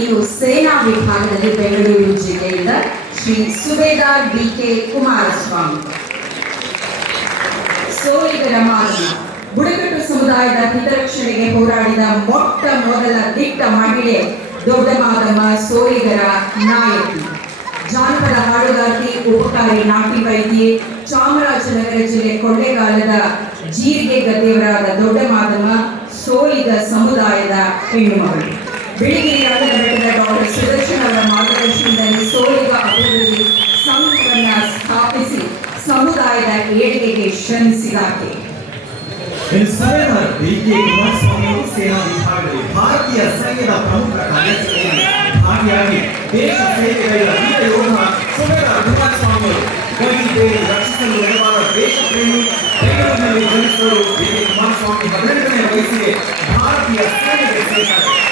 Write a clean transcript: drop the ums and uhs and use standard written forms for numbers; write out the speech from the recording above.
ಇನ್ನು ಸೇನಾ ವಿಭಾಗದಲ್ಲಿ ಬೆಂಗಳೂರು ಜಿಲ್ಲೆಯಿಂದ ಶ್ರೀ ಸುಬೇದಾರ್ BK ಕುಮಾರಸ್ವಾಮಿ. ಸೋಲಿಗರ ಮಾದರಿ ಬುಡಕಟ್ಟು ಸಮುದಾಯದ ಹಿತರಕ್ಷಣೆಗೆ ಹೋರಾಡಿದ ಮೊಟ್ಟ ಮೊದಲ ದಿಟ್ಟ ಮಹಿಳೆ ದೊಡ್ಡಮಾದಮ್ಮ ಸೋಲಿಗರ ನಾಯಕಿ. ಜಾನಪದ ಹಾಡುಗಾರ್ತಿ, ಉಪಕಾರಿ ನಾಟಿ ವೈದ್ಯೆ, ಚಾಮರಾಜನಗರ ಜಿಲ್ಲೆ ಕೊಳ್ಳೇಗಾಲದ ಜೀರಿಗೆ ಗದ್ದೆಯವರಾದ ದೊಡ್ಡಮಾದಮ್ಮ ಸೋಲಿಗ ಸಮುದಾಯದ ಹೆಣ್ಣುಮಗಳು. ಬಿಳಿಗಿರಿ ಬೆಟ್ಟದ ಡಾಕ್ಟರ್ ಸುದರ್ಶನ್ ಅವರ ಮಾರ್ಗದರ್ಶನದಲ್ಲಿ ಸೋಲಿಗ ಅಭಿವೃದ್ಧಿ ಸಂಘವನ್ನು ಸ್ಥಾಪಿಸಿ ಸಮುದಾಯದ ಏಳಿಗೆಗೆ ಶ್ರಮಿಸಿದಾಕೆ. BK ಕುಮಾರಸ್ವಾಮಿ ಸೇನಾ ವಿಭಾಗದಲ್ಲಿ ಭಾರತೀಯ ಸೈನ್ಯದ ಪ್ರಮುಖ ಕಾರ್ಯಾಚರಣೆಯಲ್ಲಿ ಭಾಗಿಯಾಗಿ ದೇಶ ಸೇವೆಗೈದ ವೀರ ಯೋಧ ಸುಬೇದಾರ್ ಕುಮಾರಸ್ವಾಮಿ ಗಡಿ ಬೇರೆ ರಕ್ಷಿಸಲು ನೆರವಾದ ದೇಶ ಪ್ರೇಮಿ. ಬೆಂಗಳೂರಿನಲ್ಲಿ ಜನಿಸಿದರು BK ಕುಮಾರಸ್ವಾಮಿ 18ನೇ ವಯಸ್ಸಿಗೆ ಭಾರತೀಯ ಸೇನೆಗೆ ಸೇರಿದ್ದಾರೆ.